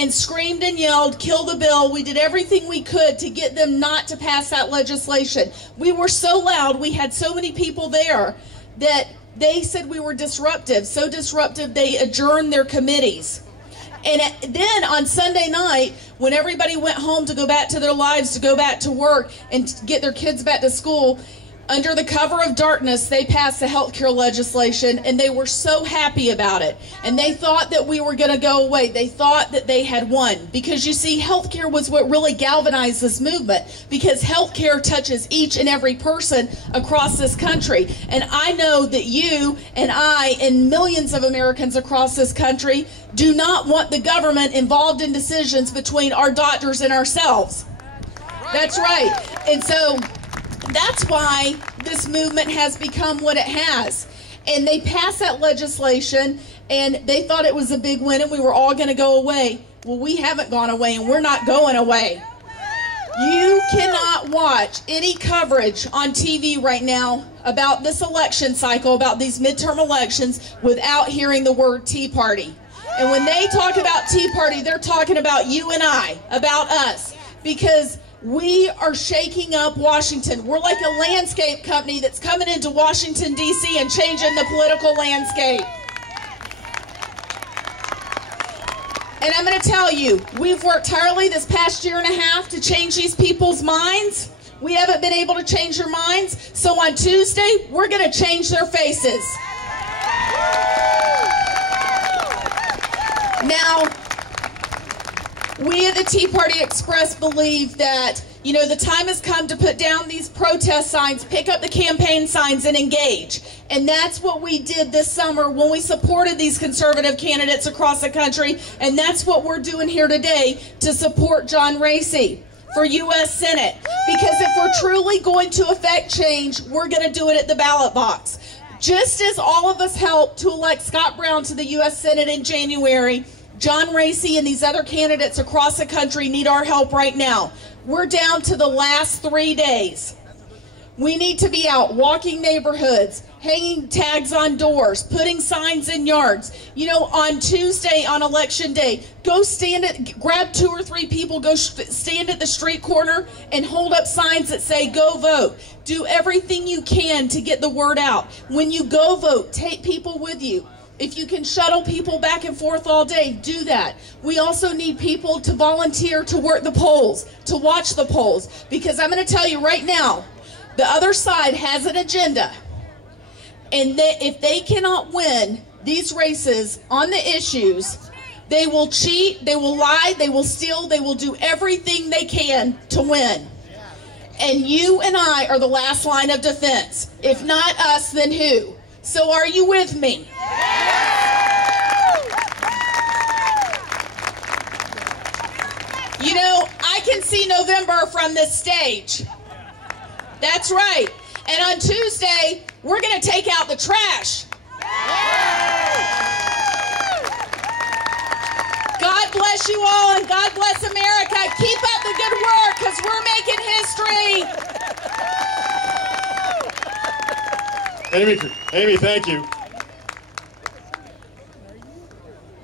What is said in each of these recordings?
and screamed and yelled, "Kill the bill." We did everything we could to get them not to pass that legislation. We were so loud, we had so many people there that they said we were disruptive. So disruptive, they adjourned their committees. And then on Sunday night, when everybody went home to go back to their lives, to go back to work and get their kids back to school, under the cover of darkness, they passed the health care legislation, and they were so happy about it. And they thought that we were going to go away. They thought that they had won. Because you see, health care was what really galvanized this movement, because health care touches each and every person across this country. And I know that you and I and millions of Americans across this country do not want the government involved in decisions between our doctors and ourselves. That's right. And so that's why this movement has become what it has. And they passed that legislation, and they thought it was a big win, and we were all going to go away. Well, we haven't gone away, and we're not going away. You cannot watch any coverage on TV right now about this election cycle, about these midterm elections, without hearing the word Tea Party. And when they talk about Tea Party, they're talking about you and I, about us, because we are shaking up Washington. We're like a landscape company that's coming into Washington, D.C. and changing the political landscape. And I'm going to tell you, we've worked tirelessly this past year and a half to change these people's minds. We haven't been able to change their minds. So on Tuesday, we're going to change their faces. Now, we at the Tea Party Express believe that, you know, the time has come to put down these protest signs, pick up the campaign signs, and engage. And that's what we did this summer when we supported these conservative candidates across the country. And that's what we're doing here today to support John Racy for U.S. Senate. Because if we're truly going to affect change, we're going to do it at the ballot box. Just as all of us helped to elect Scott Brown to the U.S. Senate in January, John Racy and these other candidates across the country need our help right now. We're down to the last 3 days. We need to be out walking neighborhoods, hanging tags on doors, putting signs in yards. You know, on Tuesday, on Election Day, go stand at, grab 2 or 3 people, go stand at the street corner and hold up signs that say, "Go vote." Do everything you can to get the word out. When you go vote, take people with you. If you can shuttle people back and forth all day, do that. We also need people to volunteer to work the polls, to watch the polls. Because I'm going to tell you right now, the other side has an agenda. And if they cannot win these races on the issues, they will cheat, they will lie, they will steal, they will do everything they can to win. And you and I are the last line of defense. If not us, then who? So are you with me? You know, I can see November from this stage. That's right. And on Tuesday, we're going to take out the trash. God bless you all, and God bless America. Keep up the good work, because we're making history. Amy, thank you.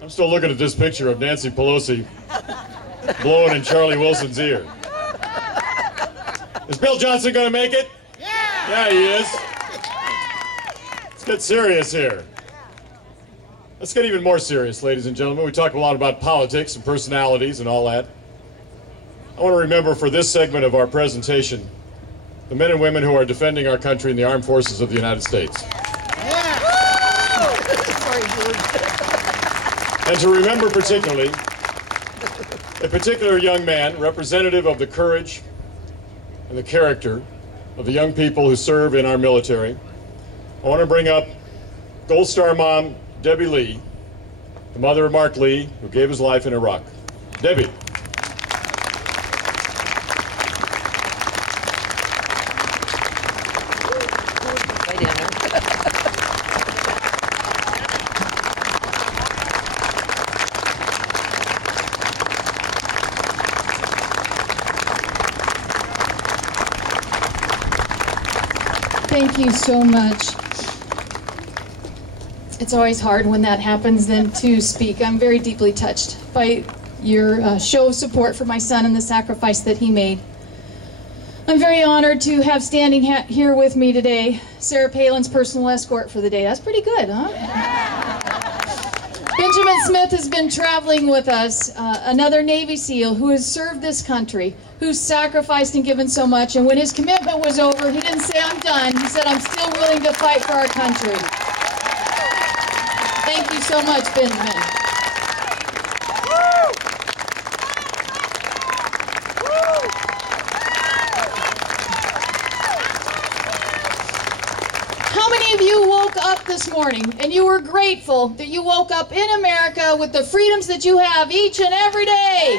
I'm still looking at this picture of Nancy Pelosi blowing in Charlie Wilson's ear. Is Bill Johnson going to make it? Yeah, he is. Let's get serious here. Let's get even more serious, ladies and gentlemen. We talk a lot about politics and personalities and all that. I want to remember for this segment of our presentation the men and women who are defending our country in the armed forces of the United States. And to remember particularly a particular young man, representative of the courage and the character of the young people who serve in our military. I want to bring up Gold Star mom, Debbie Lee, the mother of Mark Lee, who gave his life in Iraq. Debbie. Thank you so much. It's always hard when that happens then to speak. I'm very deeply touched by your show of support for my son and the sacrifice that he made. I'm very honored to have standing here with me today Sarah Palin's personal escort for the day. That's pretty good, huh? Benjamin Smith has been traveling with us, another Navy SEAL who has served this country, who's sacrificed and given so much, and when his commitment was over, he didn't say, "I'm done." He said, "I'm still willing to fight for our country." Thank you so much, Benjamin. How many of you woke up this morning and you were grateful that you woke up in America with the freedoms that you have each and every day?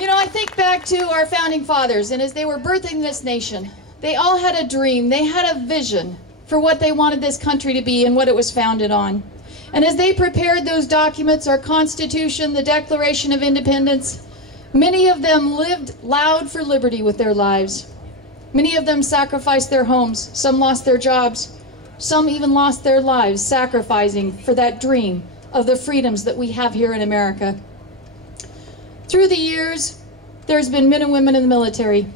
You know, I think back to our founding fathers, and as they were birthing this nation, they all had a dream, they had a vision for what they wanted this country to be and what it was founded on. And as they prepared those documents, our Constitution, the Declaration of Independence, many of them lived loud for liberty with their lives. Many of them sacrificed their homes, some lost their jobs, some even lost their lives sacrificing for that dream of the freedoms that we have here in America. Through the years, there's been men and women in the military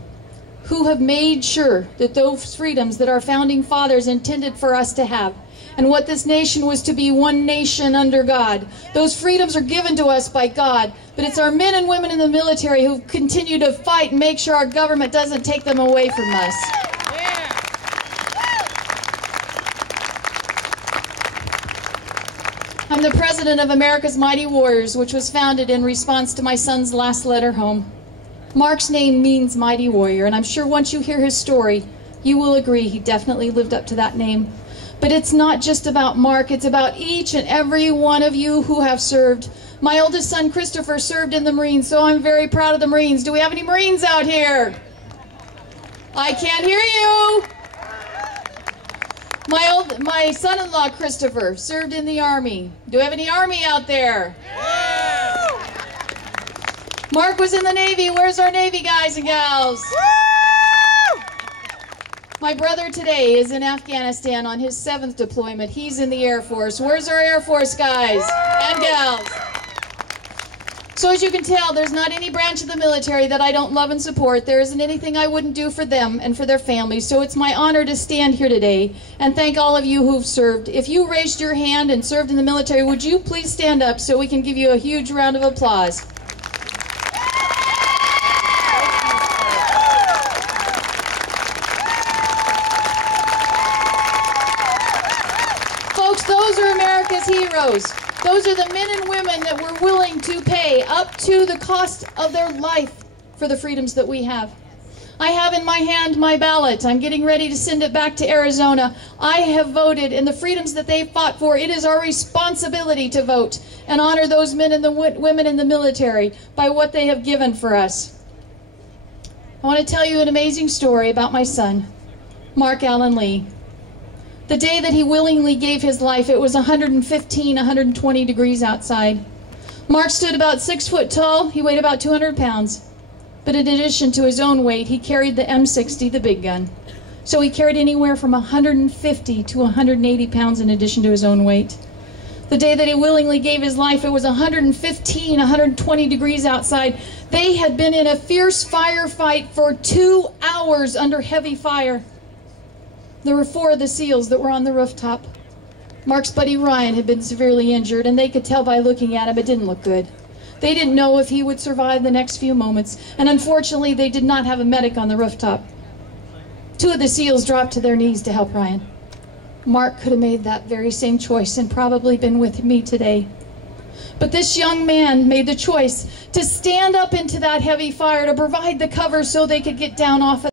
who have made sure that those freedoms that our founding fathers intended for us to have, and what this nation was to be, one nation under God, those freedoms are given to us by God, but it's our men and women in the military who continue to fight and make sure our government doesn't take them away from us. I'm the president of America's Mighty Warriors, which was founded in response to my son's last letter home. Mark's name means mighty warrior, and I'm sure once you hear his story, you will agree he definitely lived up to that name. But it's not just about Mark, it's about each and every one of you who have served. My oldest son, Christopher, served in the Marines, so I'm very proud of the Marines. Do we have any Marines out here? I can't hear you. My son-in-law, Christopher, served in the Army. Do we have any Army out there? Yeah. Mark was in the Navy. Where's our Navy guys and gals? Woo! My brother today is in Afghanistan on his 7th deployment. He's in the Air Force. Where's our Air Force guys and gals? So as you can tell, there's not any branch of the military that I don't love and support. There isn't anything I wouldn't do for them and for their families. So it's my honor to stand here today and thank all of you who've served. If you raised your hand and served in the military, would you please stand up so we can give you a huge round of applause? Folks, those are America's heroes. Those are the men and women that were willing to pay up to the cost of their life for the freedoms that we have. I have in my hand my ballot. I'm getting ready to send it back to Arizona. I have voted, and the freedoms that they fought for, it is our responsibility to vote and honor those men and the women in the military by what they have given for us. I want to tell you an amazing story about my son, Mark Allen Lee. The day that he willingly gave his life, it was 115, 120 degrees outside. Mark stood about 6 foot tall. He weighed about 200 pounds. But in addition to his own weight, he carried the M60, the big gun. So he carried anywhere from 150 to 180 pounds in addition to his own weight. The day that he willingly gave his life, it was 115, 120 degrees outside. They had been in a fierce firefight for 2 hours under heavy fire. There were 4 of the SEALs that were on the rooftop. Mark's buddy Ryan had been severely injured, and they could tell by looking at him it didn't look good. They didn't know if he would survive the next few moments, and unfortunately they did not have a medic on the rooftop. 2 of the SEALs dropped to their knees to help Ryan. Mark could have made that very same choice and probably been with me today. But this young man made the choice to stand up into that heavy fire to provide the cover so they could get down off it.